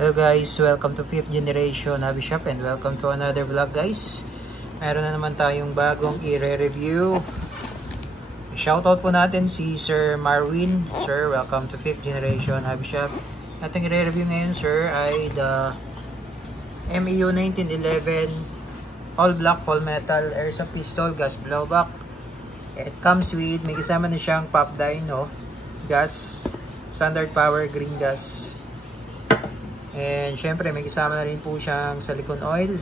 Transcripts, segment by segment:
Hello guys, welcome to 5th generation Hobby Shop and welcome to another vlog guys. Meron na naman tayong bagong i-review. Shoutout po natin si Sir Marwin. Sir, welcome to 5th generation Hobby Shop. Ating i-review ngayon sir ay the MEU 1911 all black full metal airsoft pistol gas blowback. It comes with, may kasama na siyang pop dyno, gas, standard power, green gas. And syempre may kasama na rin po siyang silicone oil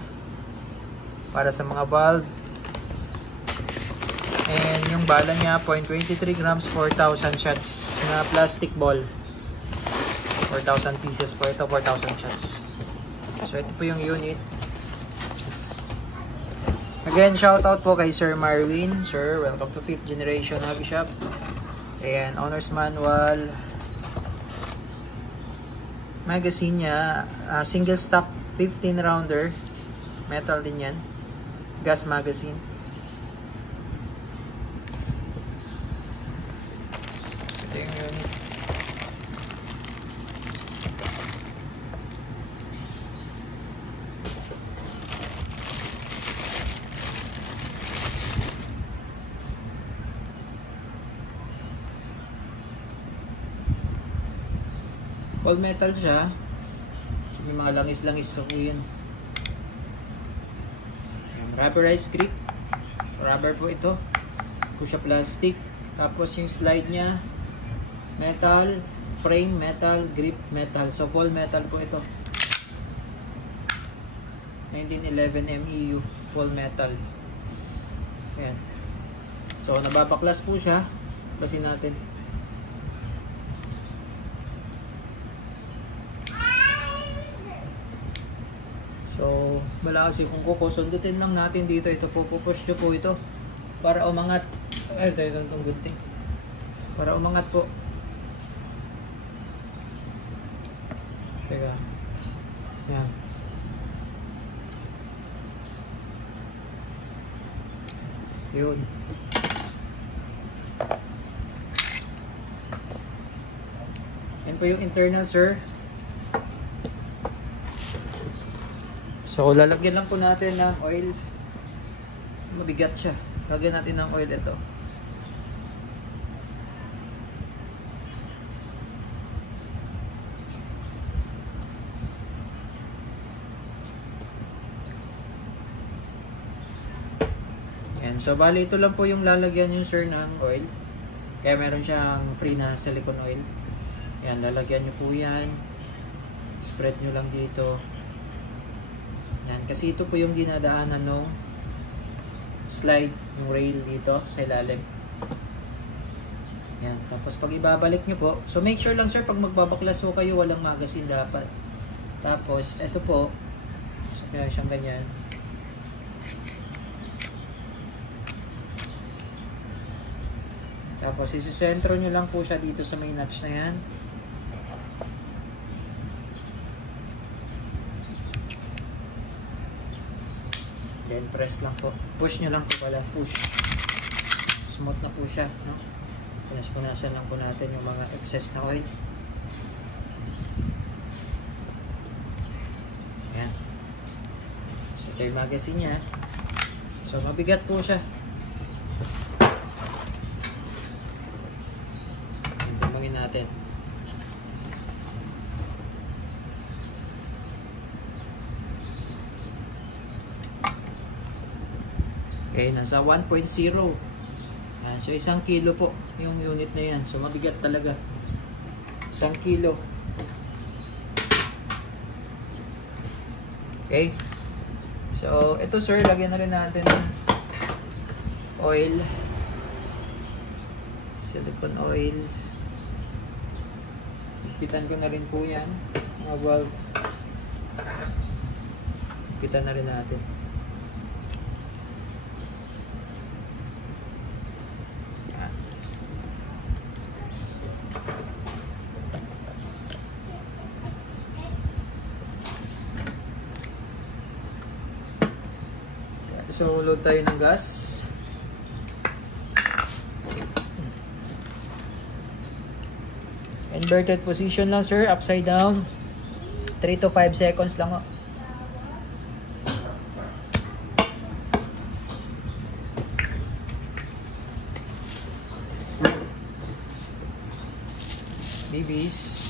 para sa mga valve. And yung bala niya 0.23 grams, 4,000 shots na plastic ball. 4,000 pieces po ito, 4,000 shots. So ito po yung unit. Again, shoutout po kay Sir Marwin. Sir, welcome to 5th generation Hobby Shop. Ayan, owner's manual. Magazine niya, single stock 15 rounder, metal din yan, gas magazine. Ito yung unit. All metal siya. So, may mga langis-langis sa kuyan. Rubberized grip. Rubber po ito. Push up plastic. Tapos yung slide niya metal, frame metal, grip metal. So full metal po ito. 1911 MEU full metal. Ayan. So nababaklas po siya. Baklasin natin. So, wala kasi kung kukusundutin lang natin dito. Ito po, pupush nyo po ito para umangat. Ay, ito itong gunting. Para umangat po. Teka. Yan. Yun. Yan po yung internal, sir. So, lalagyan lang po natin ng oil. Mabigat siya. Lagyan natin ng oil ito. Yan. So, bali ito lang po yung lalagyan yung sir ng oil. Kaya meron siyang free na silicone oil. Yan, lalagyan nyo po yan. Spread nyo lang dito. Yan, kasi ito po yung dinadaanan ng slide, yung rail dito sa ilalim. Yan, tapos pag ibabalik nyo po, so make sure lang sir, pag magbabaklas po kayo, walang magazine dapat. Tapos, ito po, so kaya siyang ganyan. Tapos, isisentro nyo lang po siya dito sa may notch na yan. Then press lang po. Push nyo lang po pala. Push. Smooth na po siya. No? Punas-punasan lang po natin yung mga excess na oil. Ayan. So ito yung magazine niya. So mabigat po siya. Tumangin natin. Okay, nasa 1.0. So 1 kilo po yung unit na yan. So mabigat talaga. 1 kilo. Okay. So ito sir, lagyan na rin natin ng oil. Silicone oil. Ipitan ko na rin po yan. Mga valve. Ipitan na rin natin. So, load tayo ng gas. Inverted position lang sir, upside down. 3 to 5 seconds lang ho. BBs.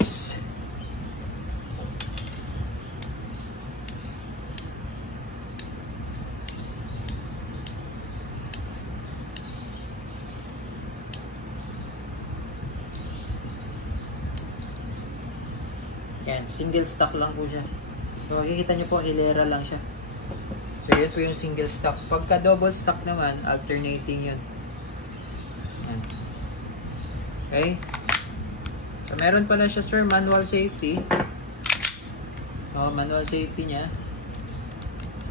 Yan, single stock lang po siya. So, makikita nyo po, hilera lang siya. So, yun po yung single stock. Pagka double stock naman, alternating yun. Yan. Okay? So, meron pala siya, sir, manual safety. So, manual safety niya.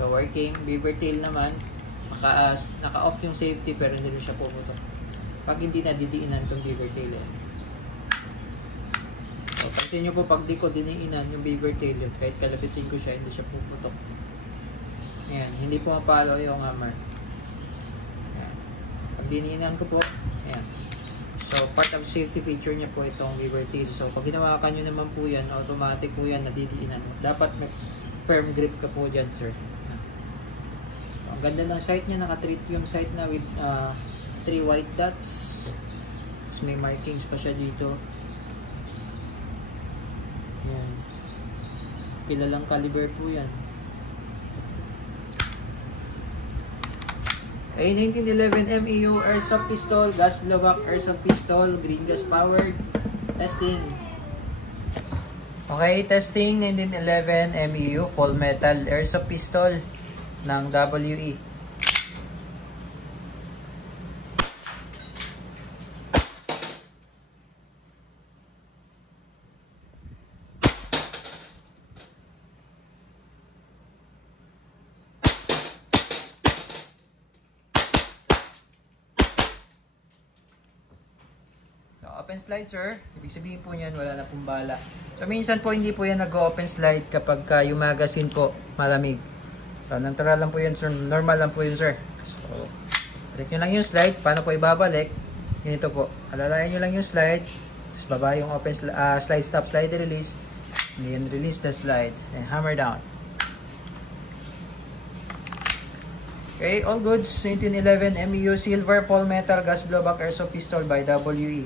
So, working. Beaver tail naman. Naka-off yung safety, pero hindi rin siya pumutok. Pag hindi na, didiinan itong beaver tail. So, pansin nyo po, pag di ko diniinan yung beaver tail yun, kahit kalapitin ko siya, hindi siya puputok. Ayan, hindi pumapalo yung hammer. Ayan. Pag diniinan ko po, ayan. So, part of safety feature niya po itong beaver tail. So, pag hinawakan nyo naman po yan, automatic po yan, nadidiinan. Dapat may firm grip ka po dyan, sir. So, ang ganda ng sight niya, naka-treat yung sight na with 3 white dots. Tapos may markings pa siya dito. Yan. Kilalang caliber po yan. A 1911 MEU airsoft pistol, gas blowback airsoft pistol, green gas powered. Testing. Okay, testing 1911 MEU full metal airsoft pistol ng WE. Open slide, sir. Ibig sabihin po niyan, wala na pong bala. So, minsan po hindi po yan nag-open slide kapag yung magazine po malamig. So, natural lang po yun, sir. Normal lang po yun, sir. So, balik nyo lang yung slide. Paano po ibabalik? Ganito po. Alalayan nyo lang yung slide. Tapos baba yung open slide stop, slide release. And then release the slide. And hammer down. Okay, all goods. 1911 MEU silver full metal gas blowback airsoft pistol by WE.